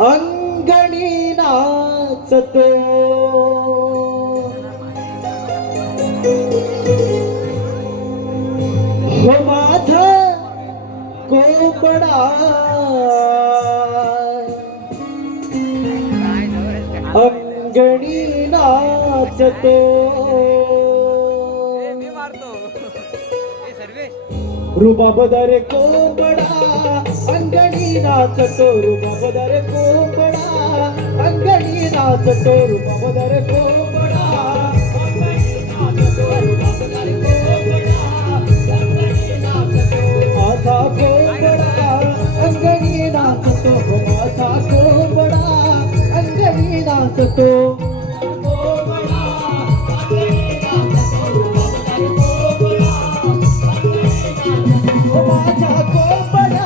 अंगणी नाचतो हो माझा कोंबडा अंगणी नाचतो रुबाबदारे कोंबडा अंगणी नाचतो रुबाबदारे कोंबडा अंगणी नाचतो रुबाबदारे कोंबडा अंगणी नाचतो रुबाबदारे कोंबडा अंगणी नाचतो माझा कोंबडा अंगणी नाचतो माझा कोंबडा अंगणी नाचतो अंगणी नाचतो माझा कोंबडा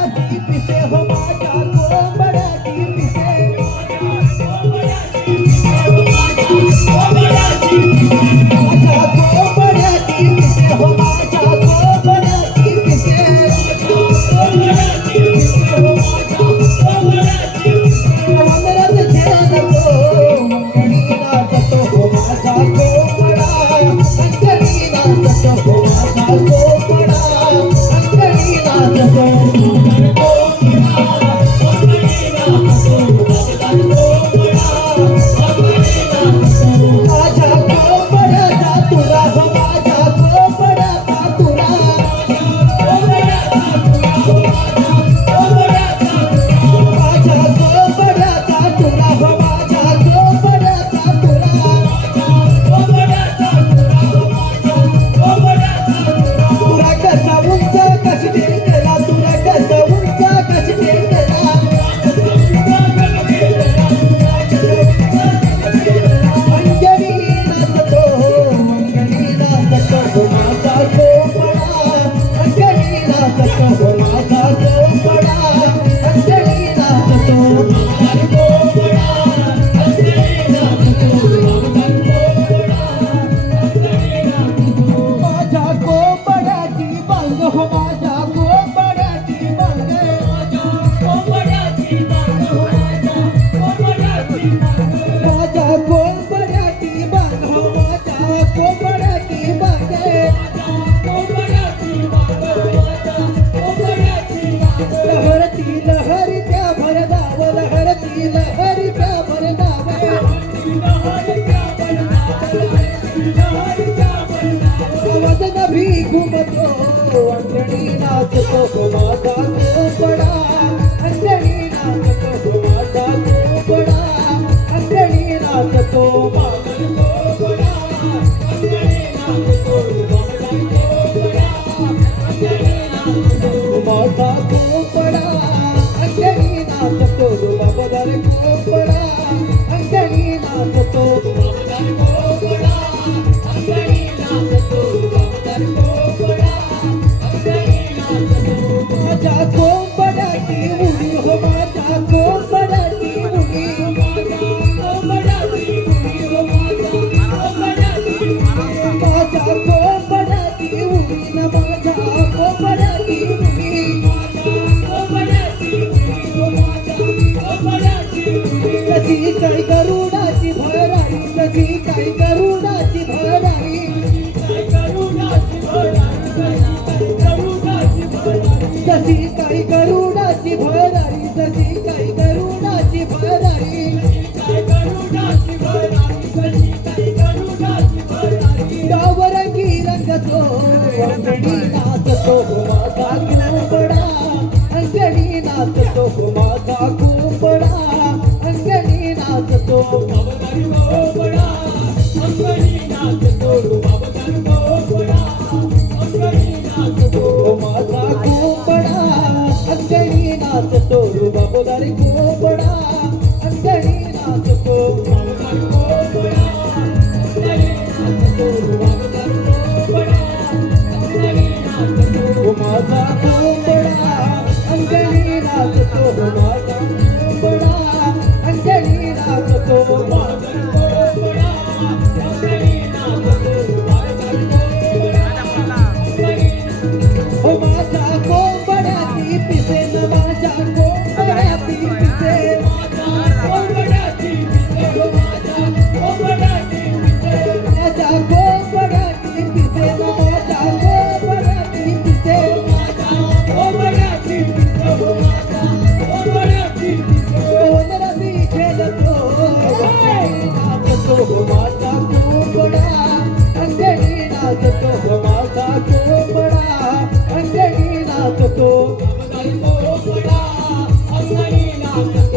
अंगणी नाचतो माझा कोंबडा अंगणी नाचतो माझा कोंबडा अंगणी नाचतो माझा कोंबडा अंगणी नाचतो बाबदार कोंबडा अंगणी नाचतो बाबदार कोंबडा अंगणी नाचतो बाबदार कोंबडा माझ्या कोंबड्याची उडी हो माझ्या कोंबड्याची उडी माझ्या कोंबड्याची उडी हो माझ्या कोंबड्याची माझ्या कोंबड्याची उडी न माझ्या कोंबड्याची उडी माझ्या कोंबड्याची उडी हो माझ्या कोंबड्याची उडी कशी काय गरुडाची भरारी कशी काय गरुडाची भरारी काय गरुडाची भरारी जशी काही गरुडाची भरारी जशी काही गरुडाची भरारी गावरंगी रंगतो अंगणी नाचतो माझा कोंबडा अंगणी नाचतो माझा कोंबडा अंगणी नाचतो बाबदार कोंबडा अंगणी नाचतो बाबदार कोंबडा अंगणी नाचतो माझा कोंबडा अंगणी नाचतो बाबदार कोंबडा अंगणी नाचतो बाबदार कोंबडा अंगणी नाचतो बाबदार कोंबडा अंगणी नाचतो माझा कोंबडा अंगणी नाचतो माझा कोंबडा अंगणी नाचतो बाबदार कोंबडा अंगणी नाचतो बाबदार कोंबडा हो माझ्या कोंबड्याची पिसे न माझ्या कोंबड्याची पिसे माझ्या कोंबड्याची पिसे हो माझ्या कोंबड्याची पिसे माझ्या कोंबड्याची पिसे माझ्या कोंबड्याची पिसे माझ्या कोंबड्याची पिसे हो माझ्या कोंबड्याची पिसे वनराती खेळतो नाचतो हो माझा कोंबडा अंगणी नाचतो हो माझा कोंबडा अंगणी नाचतो कोंबडा अंगणी नाचतो